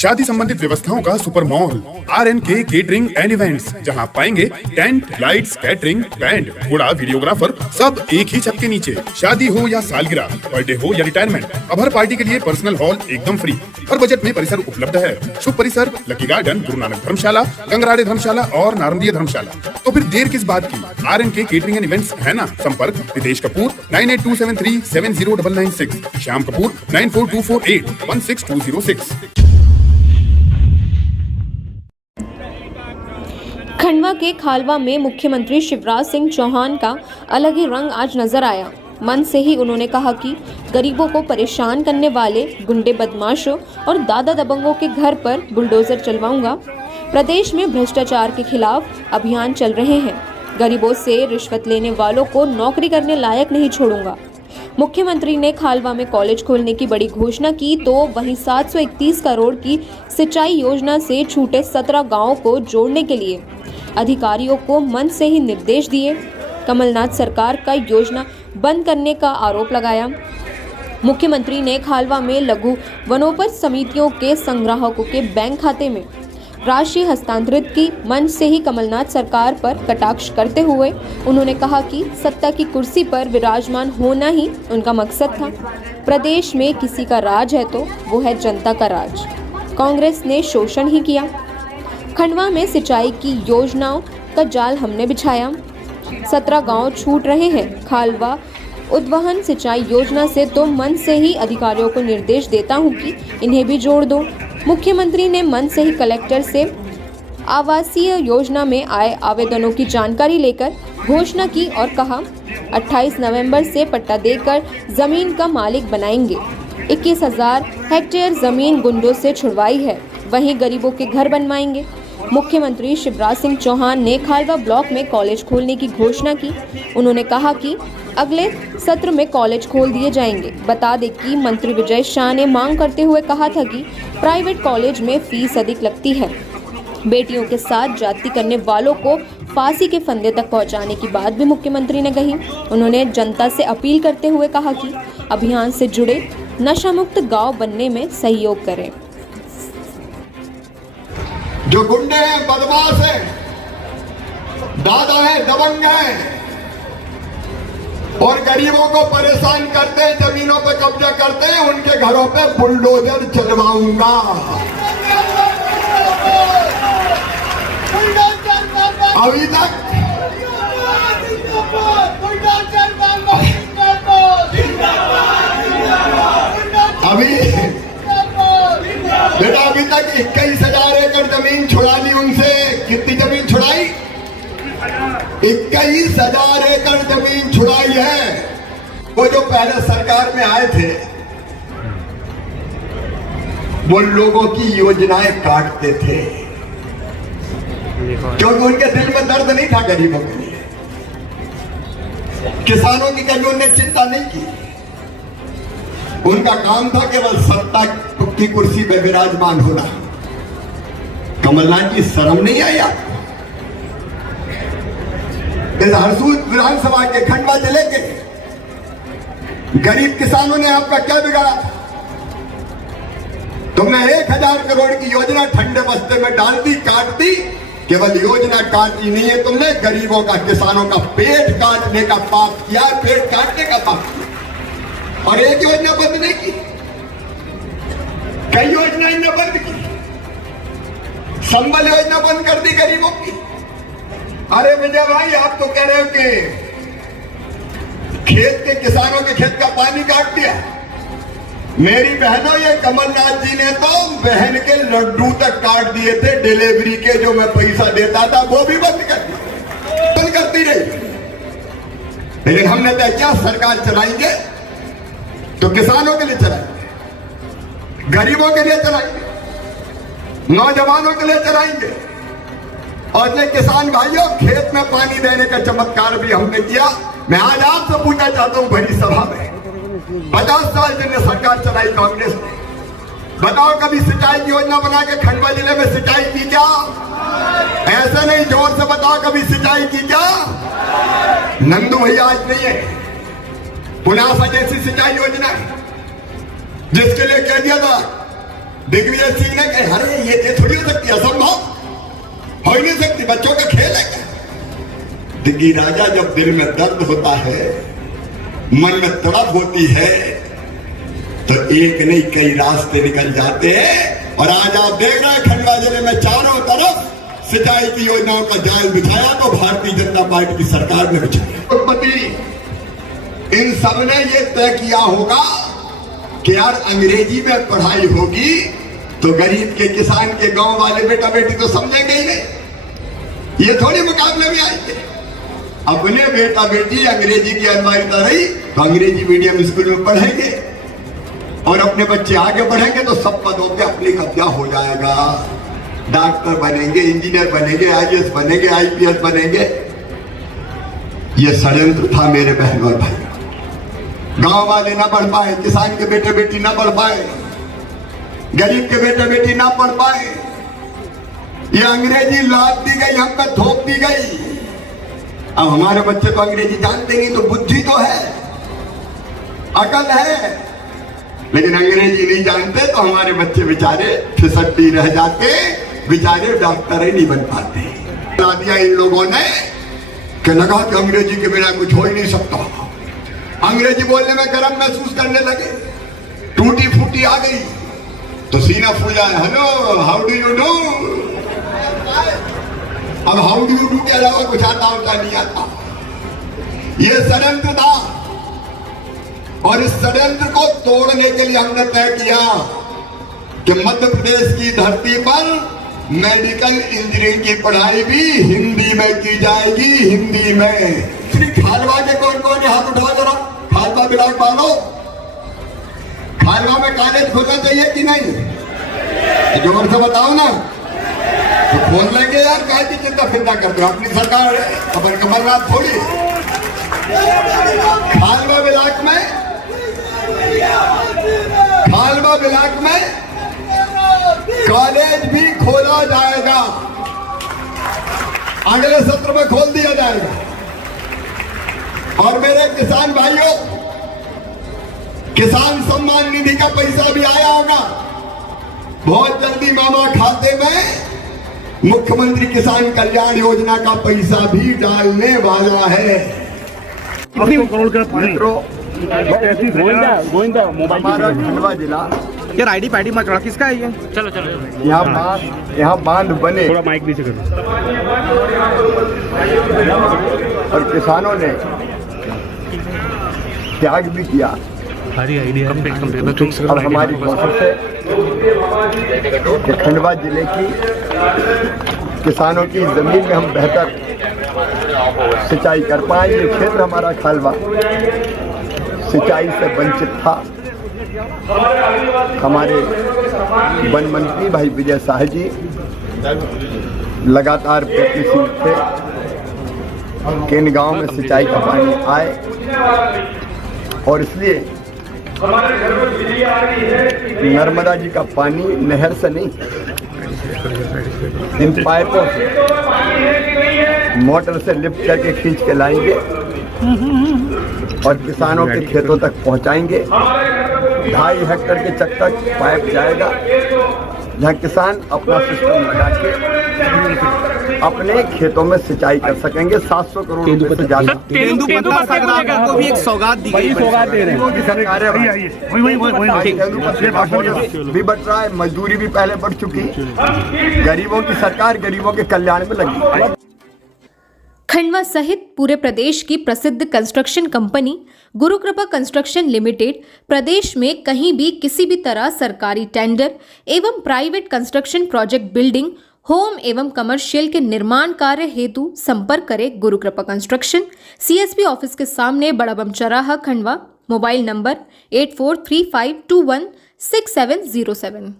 शादी संबंधित व्यवस्थाओं का super mall RNK catering and events, जहां पाएंगे टेंट, लाइट्स, कैटरिंग, बैंड, घोड़ा, वीडियोग्राफर, सब एक ही छत के नीचे। शादी हो या सालगिरह, बर्थडे हो या रिटायरमेंट, अब हर पार्टी के लिए पर्सनल हॉल एकदम फ्री और बजट में परिसर उपलब्ध है। शुभ परिसर लकी गार्डन, गुरु नानक धर्मशाला, गंगराड़े धर्मशाला और नारंदिया धर्मशाला। तो फिर देर किस बात की, RNK केटरिंग एंड इवेंट्स है ना। संपर्क रितेश कपूर 9827370996, श्याम कपूर 9424816206। खंडवा के खालवा में मुख्यमंत्री शिवराज सिंह चौहान का अलग ही रंग आज नजर आया। मन से ही उन्होंने कहा कि गरीबों को परेशान करने वाले गुंडे, बदमाशों और दादा दबंगों के घर पर बुलडोजर चलवाऊंगा। प्रदेश में भ्रष्टाचार के खिलाफ अभियान चल रहे हैं। गरीबों से रिश्वत लेने वालों को नौकरी करने लायक नहीं छोड़ूंगा। मुख्यमंत्री ने खालवा में कॉलेज खोलने की बड़ी घोषणा की तो वहीं 731 करोड़ की सिंचाई योजना से छूटे 17 गांवों को जोड़ने के लिए अधिकारियों को मन से ही निर्देश दिए। कमलनाथ सरकार का योजना बंद करने का आरोप लगाया। मुख्यमंत्री ने खालवा में लघु वनोपज समितियों के संग्राहकों के बैंक खाते में राशि हस्तांतरित की। मन से ही कमलनाथ सरकार पर कटाक्ष करते हुए उन्होंने कहा कि सत्ता की कुर्सी पर विराजमान होना ही उनका मकसद था। प्रदेश में किसी का राज है तो वो है जनता का राज। कांग्रेस ने शोषण ही किया। खंडवा में सिंचाई की योजनाओं का जाल हमने बिछाया। 17 गांव छूट रहे हैं। खालवा उद्वहन सिंचाई योजना से तो मन से ही अधिकारियों को निर्देश देता हूं कि इन्हें भी जोड़ दो। मुख्यमंत्री ने मन से ही कलेक्टर से आवासीय योजना में आए आवेदनों की जानकारी लेकर घोषणा की और कहा 28 नवंबर से पट्टा देकर जमीन का मालिक बनाएंगे। 21,000 हेक्टेयर जमीन गुंडों से छुड़वाई है, वहीं गरीबों के घर बनवाएंगे। मुख्यमंत्री शिवराज सिंह चौहान ने खालवा ब्लॉक में कॉलेज खोलने की घोषणा की। उन्होंने कहा कि अगले सत्र में कॉलेज खोल दिए जाएंगे। बता दें कि मंत्री विजय शाह ने मांग करते हुए कहा था कि प्राइवेट कॉलेज में फीस अधिक लगती है। बेटियों के साथ जाति करने वालों को फांसी के फंदे तक पहुंचाने की बात भी मुख्यमंत्री ने कही। उन्होंने जनता से अपील करते हुए कहा कि अभियान से जुड़े नशा मुक्त गाँव बनने में सहयोग करें। जो गुंडे हैं, बदमाश हैं, दादा हैं, दबंग हैं और गरीबों को परेशान करते हैं, जमीनों पर कब्जा करते हैं, उनके घरों पे बुलडोजर चलवाऊंगा। अभी तक बेटा अभी तक 21,000 एकड़ जमीन छुड़ा ली उनसे। कितनी जमीन छुड़ाई? 21,000 एकड़ जमीन छुड़ाई है। वो जो पहले सरकार में आए थे वो लोगों की योजनाएं काटते थे क्योंकि उनके दिल में दर्द नहीं था गरीबों के लिए। किसानों की कभी उन्होंने चिंता नहीं की। उनका काम था केवल सत्ता की कुर्सी पे विराजमान होना। कमलनाथ जी शर्म नहीं आई आपको? इस हरसूद विधानसभा के खंडवा जिले के गरीब किसानों ने आपका क्या बिगाड़ा? तुमने 1,000 करोड़ की योजना ठंडे बस्ते में डाल दी, काट दी। केवल योजना काटी नहीं है तुमने, गरीबों का, किसानों का पेट काटने का पाप किया, पेट काटने का पाप किया। और एक योजना बंद नहीं की, कई योजनाएं ने बंद की। संबल योजना बंद कर दी गरीबों की। अरे विजय भाई, आप तो कह रहे हो कि खेत के, किसानों के खेत का पानी काट दिया। मेरी बहनों, ये कमलनाथ जी ने तो बहन के लड्डू तक काट दिए थे। डिलीवरी के जो मैं पैसा देता था वो भी बंद कर दिया, बंद करती रही। लेकिन हमने तय किया सरकार चलाएंगे तो किसानों के लिए चलाएंगे, गरीबों के लिए चलाएंगे, नौजवानों के लिए चलाएंगे। और ये किसान भाइयों, खेत में पानी देने का चमत्कार भी हमने किया। मैं आज आपसे पूछना चाहता हूं भरी सभा में, 50 साल जिनने सरकार चलाई कांग्रेस ने, बताओ कभी सिंचाई की योजना बना के खंडवा जिले में सिंचाई की क्या? ऐसे नहीं, जोर से बताओ कभी सिंचाई की क्या? नंदू भैया आज नहीं है, पुनासा जैसी सिंचाई योजना जिसके लिए कह दिया था दिग्विजय सिंह ने कहा अरे ये थोड़ी हो सकती, असंभव, हो ही नहीं सकती, बच्चों का खेल है क्या। दिग्गी राजा, जब दिल में दर्द होता है, मन में तड़प होती है, तो एक नहीं कई रास्ते निकल जाते हैं। और आज आप देख रहे हैं खंडवा जिले में चारों तरफ सिंचाई की योजनाओं का जाल बिछाया तो भारतीय जनता पार्टी की सरकार ने बिछाया। मुख्यमंत्री इन सब ने ये तय किया होगा कि यार अंग्रेजी में पढ़ाई होगी तो गरीब के, किसान के, गांव वाले बेटा बेटी तो समझेंगे ही नहीं, ये थोड़ी मुकाबले में आएंगे। अपने बेटा बेटी अंग्रेजी की अनिवार्यता रही तो अंग्रेजी मीडियम स्कूल में पढ़ेंगे और अपने बच्चे आगे बढ़ेंगे तो सब पदों पे अपनी कब्जा हो जाएगा। डॉक्टर बनेंगे, इंजीनियर बनेंगे, आईएएस बनेंगे, आईपीएस बनेंगे। ये षड्यंत्र था मेरे बहन और भाई। गांव वाले ना पढ़ पाए, किसान के बेटे बेटी ना पढ़ पाए, गरीब के बेटे बेटी ना पढ़ पाए, ये अंग्रेजी लाद दी गई, हम पे थोप दी गई। अब हमारे बच्चे तो अंग्रेजी जानते नहीं, तो बुद्धि तो है, अकल है, लेकिन अंग्रेजी नहीं जानते तो हमारे बच्चे बेचारे फिसड्डी रह जाते, बेचारे डॉक्टर ही नहीं बन पाते। ला दिया इन लोगों ने कि लगा कि अंग्रेजी के बिना कुछ हो ही नहीं सकता। अंग्रेजी बोलने में गर्व महसूस करने लगे, टूटी फूटी आ गई तो सीना फूला, hello how do you do. अब हाउ डू यू डू के अलावा कुछ आता होता नहीं आता। ये षड्यंत्र था और इस षड्यंत्र को तोड़ने के लिए हमने तय किया कि मध्य प्रदेश की धरती पर मेडिकल इंजीनियरिंग की पढ़ाई भी हिंदी में की जाएगी, हिंदी में। श्री खालवा के कौन कौन हाथ उठा जरा, खालवा ब्लॉक वालों, खालवा में कॉलेज खोलना चाहिए कि नहीं, जोर से बताओ ना। तो खोल लेंगे यार, काय की चिंता फिरता करते हो, अपनी सरकार है, अपन कमलनाथ थोड़ी। खालवा ब्लॉक में, खालवा ब्लॉक में कॉलेज भी खोला जाएगा, अगले सत्र में खोल दिया जाएगा। और मेरे किसान भाइयों, किसान सम्मान निधि का पैसा भी आया होगा, बहुत जल्दी मामा खाते में मुख्यमंत्री किसान कल्याण योजना का पैसा भी डालने वाला है। मित्रों, हमारा खंडवा जिला यार आईडी पैडी मत किसका है ये? चलो चलो यहाँ बांध बने, थोड़ा माइक नीचे करो। और किसानों ने त्याग भी किया। अब हमारी कोशिश है कि खंडवा जिले की किसानों की जमीन में हम बेहतर सिंचाई कर पाए। ये क्षेत्र हमारा खालवा सिंचाई से वंचित था। हमारे वन मंत्री भाई विजय शाह जी लगातार प्रयत्नशील थे कि इन गाँव में सिंचाई का पानी आए, और इसलिए नर्मदा जी का पानी नहर से नहीं, इन पाइपों से मोटर से लिफ्ट करके खींच के लाएंगे और किसानों के खेतों तक पहुंचाएंगे। 2.5 हेक्टेयर के चक तक पाइप जाएगा, जहां किसान अपना सिस्टम लगा के अपने खेतों में सिंचाई कर सकेंगे। 700 करोड़ रुपए से ज्यादा तेंदुपत्ता सरकार को भी एक सौगात दी गई, सौगात दे रहे हैं सरकार भी बढ़ रहा है, मजदूरी भी पहले बढ़ चुकी, गरीबों की सरकार गरीबों के कल्याण में लगी। खंडवा सहित पूरे प्रदेश की प्रसिद्ध construction company Gurukripa construction limited प्रदेश में कहीं भी किसी भी तरह सरकारी टेंडर एवं private construction project, building, home एवं कमर्शियल के निर्माण कार्य हेतु संपर्क करें गुरुकृपा कंस्ट्रक्शन, सीएसपी ऑफिस के सामने, बड़ा बम चौराहा, खंडवा। Mobile number 8435216707।